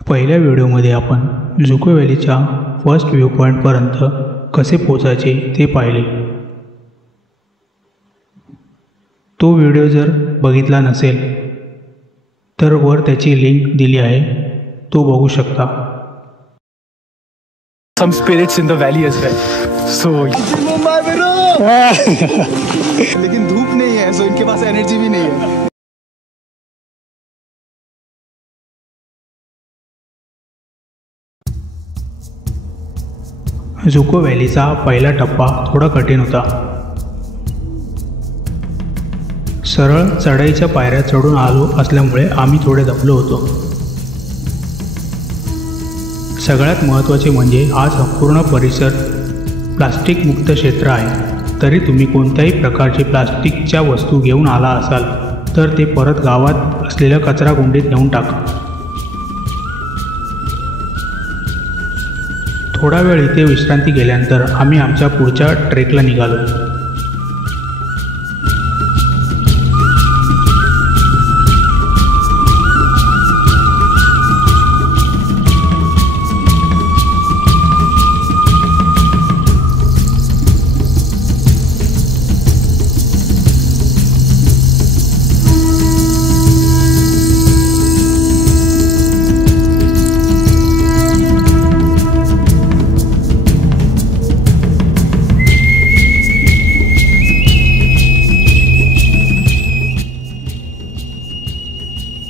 पहिल्या व्हिडिओमध्ये आपण जुको व्हॅलीच्या फर्स्ट व्ह्यू पॉईंटपर्यंत कसे पोहोचायचे ते पाहिले। तो व्हिडिओ जर बघितला नसेल तर वर त्याची लिंक दिली आहे, तो बघू शकता। Some spirits in the valley as well. So Mumbai में लेकिन धूप नहीं है, सो इनके पास एनर्जी भी नहीं है। जुको व्हॅलीचा पहिला टप्पा थोडा कठीण होता। सरळ चढाईच्या पायऱ्या चढून आलो असल्यामुळे आम्ही थोडे दबलो होतो। सगळ्यात महत्त्वाचे म्हणजे हा संपूर्ण परिसर प्लास्टिक मुक्त क्षेत्र आहे। तरी तुम्ही कोणत्याही प्रकारची प्लास्टिकच्या वस्तू घेऊन आला असाल तर ते परत गावात असलेल्या कचराकुंडीत नेऊन टाका। थोडा वेळ इथे विश्रांती केल्यानंतर आम्ही आमच्या पुढच्या ट्रेकला निघालो।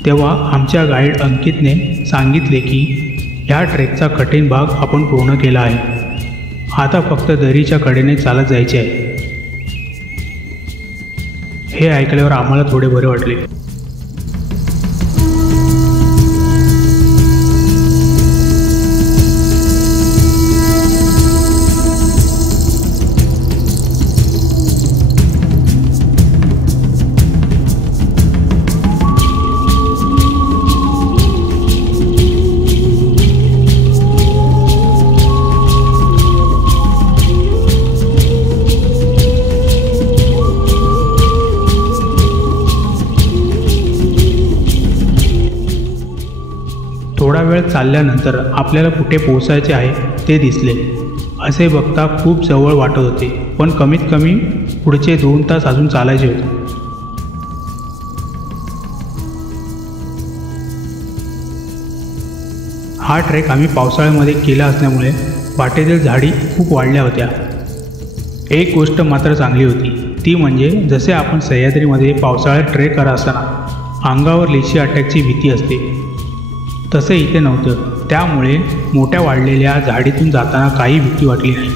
तेव्हा आमच्या गाईड अंकितने सांगितले की ह्या ट्रेकचा कठीण भाग आपण पूर्ण केला आहे, आता फक्त दरीच्या कडेने चालत जायचे आहे। हे ऐकल्यावर आम्हाला थोडे बरे वाटले। थोडा वेळ चालल्यानंतर आपल्याला कुठे पोहोचायचे आहे ते दिसले। असे बघता खूप जवळ वाटत होते, पण कमीत कमी पुढचे 2 तास अजून चालायचे होते। हा ट्रेक आम्ही पावसाळ्यामध्ये केला असल्यामुळे वाटेतील झाडी खूप वाढल्या होत्या। एक गोष्ट मात्र चांगली होती, ती म्हणजे जसे आपण सह्याद्रीमध्ये पावसाळ्यात ट्रेक करत असताना अंगावर लेशी अटॅकची भीती असते, तसे इथे नव्हतं। त्यामुळे मोठ्या वाढलेल्या झाडीतून जाताना काही भीती वाटली नाही।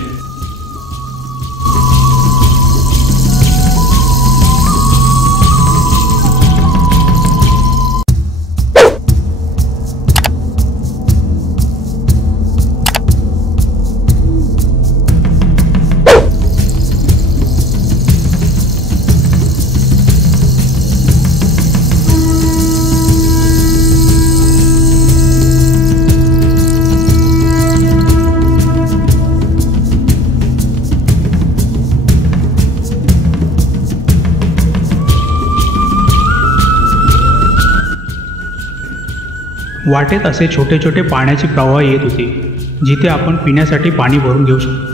वाटेत असे छोटे छोटे पाण्याचे प्रवाह येत होते, जिथे आपण पिण्यासाठी पाणी भरून घेऊ शकतो।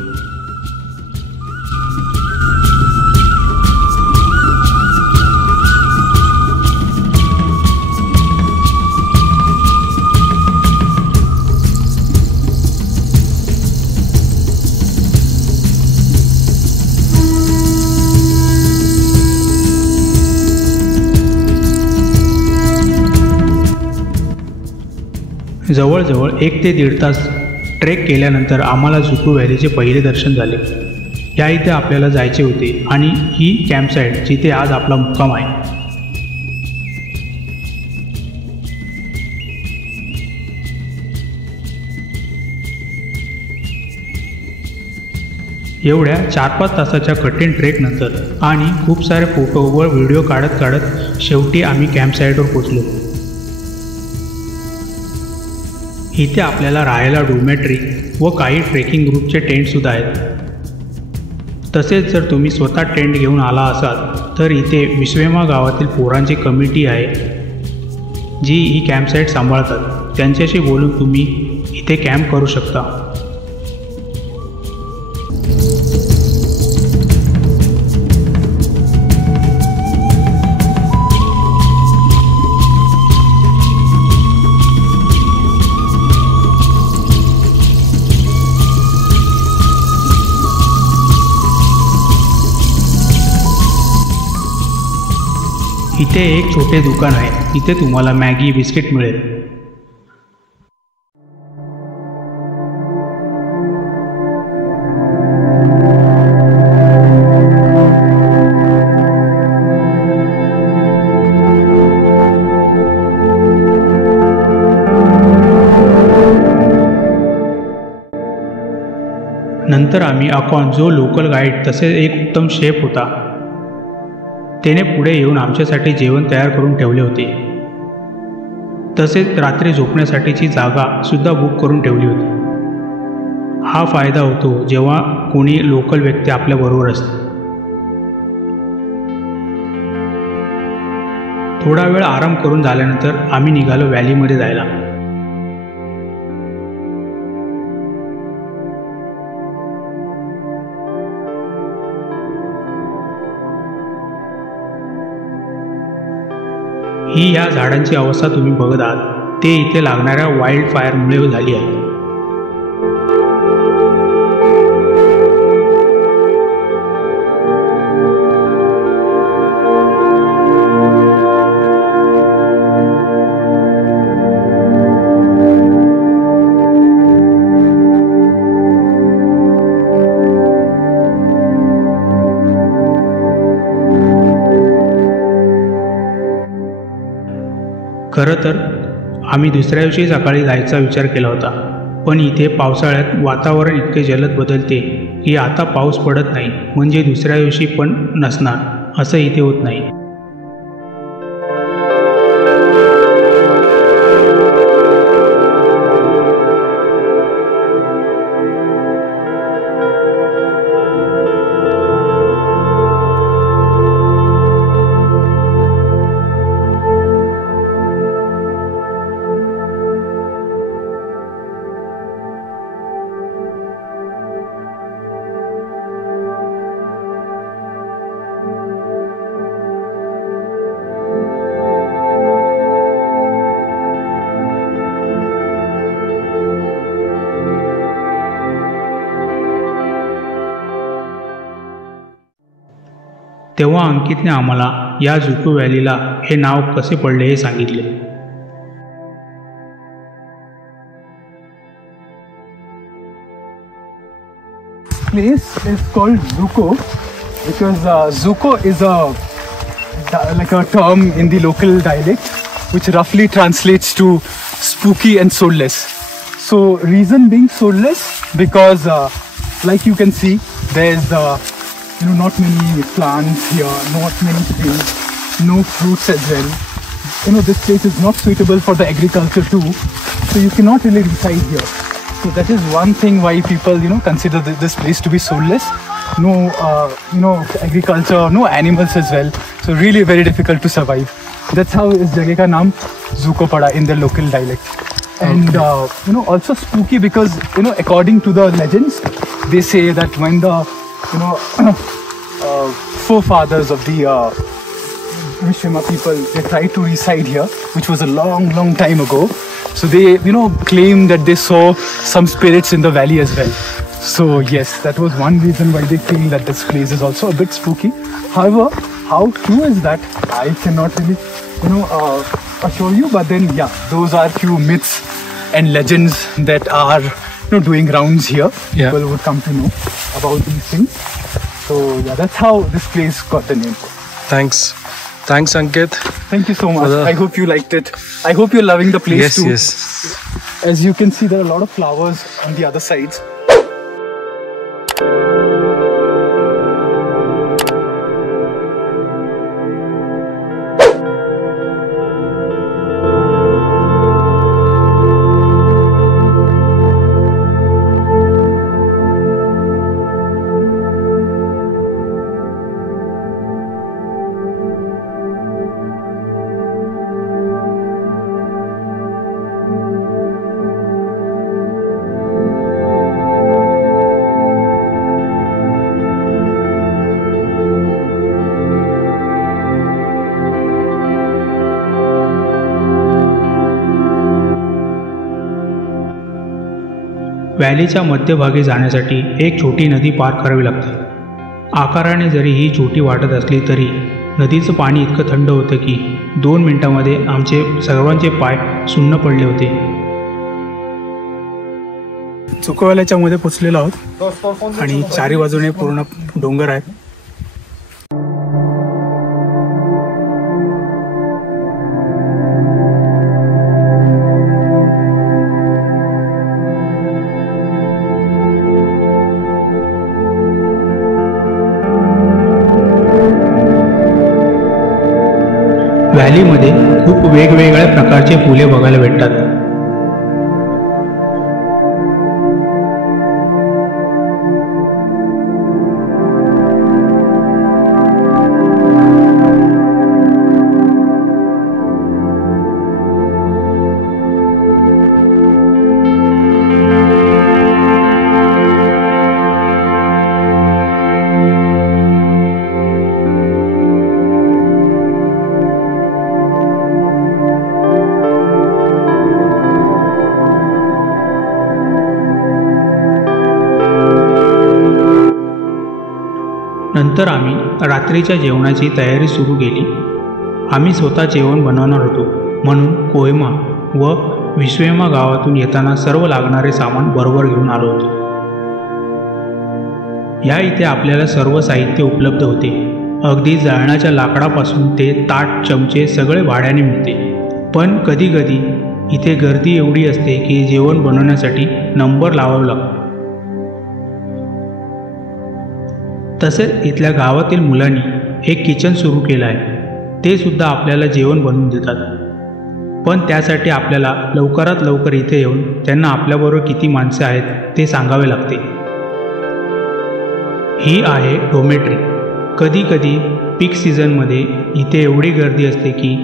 जवळजवळ 1 ते 1.5 तास ट्रेक केल्यानंतर आम्हाला जुको व्हॅलीचे पहिले दर्शन झाले। या इथे आपल्याला जायचे होते आणि ही कॅम्पसाईट जिथे आज आपला मुक्काम आहे। एवढ्या 4-5 तासाच्या कठीण ट्रेकनंतर आणि खूप सारे फोटो व व्हिडिओ काढत शेवटी आम्ही कॅम्पसाईटवर पोहोचलो। इथे आपल्याला राहायला डोमेट्री व काही ट्रेकिंग ग्रुपचे टेंटसुद्धा आहेत। तसेच जर तुम्ही स्वतः टेंट घेऊन आला असाल तर इथे विश्वेमा गावातील पोरांची कमिटी आहे। जी ही कॅम्पसाईट सांभाळतात. त्यांच्याशी बोलून तुम्ही इथे कॅम्प करू शकता. इथे एक छोटे दुकान आहे. इथे तुम्हाला मॅगी बिस्किट मिळेल. नंतर आम्ही अकॉन जो लोकल गाईड तसेच एक उत्तम शेफ होता त्याने पुढे येऊन आमच्यासाठी जेवण तयार करून ठेवले होते. तसेच रात्री झोपण्यासाठीची जागा सुद्धा बुक करून ठेवली होती. हा फायदा होतो जेव्हा कोणी लोकल व्यक्ती आपल्याबरोबर असते. थोडा वेळ आराम करून झाल्यानंतर आम्ही निघालो व्हॅलीमध्ये जायला. ही या झाडांची अवस्था तुम्ही बघत आहात ते इथे लागणाऱ्या वाईल्ड फायरमुळे झाली आहे. खरं तर आम्ही दुसऱ्या दिवशी सकाळी जायचा विचार केला होता, पण इथे पावसाळ्यात वातावरण इतके जलद बदलते की आता पाऊस पडत नाही म्हणजे दुसऱ्या दिवशी पण नसणार असं इथे होत नाही. तेव्हा अंकितने आम्हाला या जुको व्हॅलीला हे नाव कसे पडले हे सांगितले. Place is called Zuko because Zuko is like a term in the local dialect which roughly translates to spooky and soulless. So reason being soulless because like you can see there's not many plants here, not many trees, no fruits as well. This place is not suitable for the agriculture too, so you cannot really reside here. So that is one thing why people consider this place to be soulless. No agriculture, no animals as well, so really very difficult to survive. That's how is jagah ka naam Zuko pada in the local dialect. And also spooky because according to the legends they say that when the forefathers of the Vishwama people, they tried to reside here, which was a long time ago. So they claim that they saw some spirits in the valley as well. So yes, that was one reason why they feel that this place is also a bit spooky. However, how true is that, I cannot really assure you, but then yeah, those are few myths and legends that are doing rounds here. Yeah. People would come to know about these things. So yeah, that's how this place got the name. Thanks Ankit. Thank you so much. I hope you liked it. I hope you're loving the place too. Yes. As you can see, there are a lot of flowers on the other sides. व्हॅलीच्या मध्यभागी जाण्यासाठी एक छोटी नदी पार करावी लागते. आकाराने जरी ही छोटी वाटत असली तरी नदीचं पाणी इतकं थंड होतं की 2 मिनिटांमध्ये आमचे सर्वांचे पाय सुन्न पडले होते. जुको व्हॅलीच्या मध्ये पोचलेलो आहोत आणि चारी बाजूने पूर्ण डोंगर आहेत. व्हॅलीमध्ये खूप वेगवेगळ्या प्रकारचे फुले बघायला भेटतात. नंतर आम्ही रात्रीच्या जेवणाची तयारी सुरू केली. आम्ही स्वतः जेवण बनवणार होतो म्हणून कोहिमा व विश्वेमा गावातून येताना सर्व लागणारे सामान बरोबर घेऊन आलो होतो. या इथे आपल्याला सर्व साहित्य उपलब्ध होते. अगदी जळणाच्या लाकडापासून ते ताट चमचे सगळे भाड्याने मिळते. पण कधी कधी इथे गर्दी एवढी असते की जेवण बनवण्यासाठी नंबर लावावा लागतो. तसेच इथल्या गावातील मुलांनी एक किचन सुरू केलं आहे. ते सुद्धा आपल्याला जेवण बनवून देतात. पण त्यासाठी आपल्याला लवकरात लवकर इथे येऊन त्यांना आपल्याबरोबर किती माणसे आहेत ते सांगावे लागते. ही आहे डॉर्मेटरी. कधी कधी पीक सीझनमध्ये इथे एवढी गर्दी असते की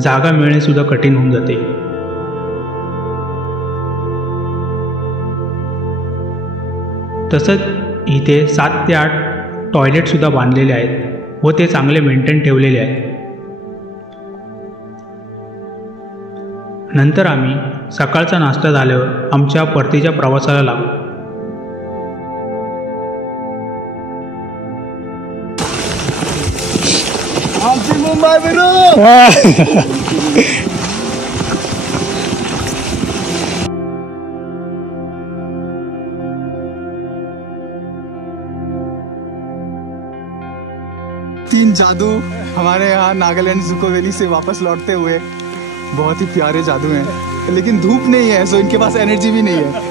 जागा मिळणेसुद्धा कठीण होऊन जाते. तसंच इथे 7 ते 8 टॉयलेटसुद्धा बांधलेले आहेत व ते चांगले मेंटेन ठेवलेले आहेत. नंतर आम्ही सकाळचा नाश्ता झाल्यावर आमच्या परतीच्या प्रवासाला लागलो. मुंबई विरो 3 जादू हमारे यहाँ नागालैंड जुको वैली से वापस लौटते हुए. बहुत ही प्यारे जादू हैं, लेकिन धूप नहीं है सो इनके पास एनर्जी भी नहीं है.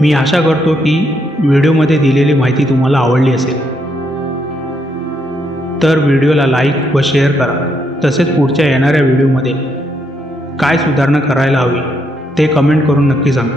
मी आशा करतो की व्हिडिओमध्ये दिलेली माहिती तुम्हाला आवडली असेल. तर व्हिडिओला लाईक व शेअर करा. तसेच पुढच्या येणाऱ्या व्हिडिओमध्ये काय सुधारणा करायला हवी ते कमेंट करून नक्की सांगा.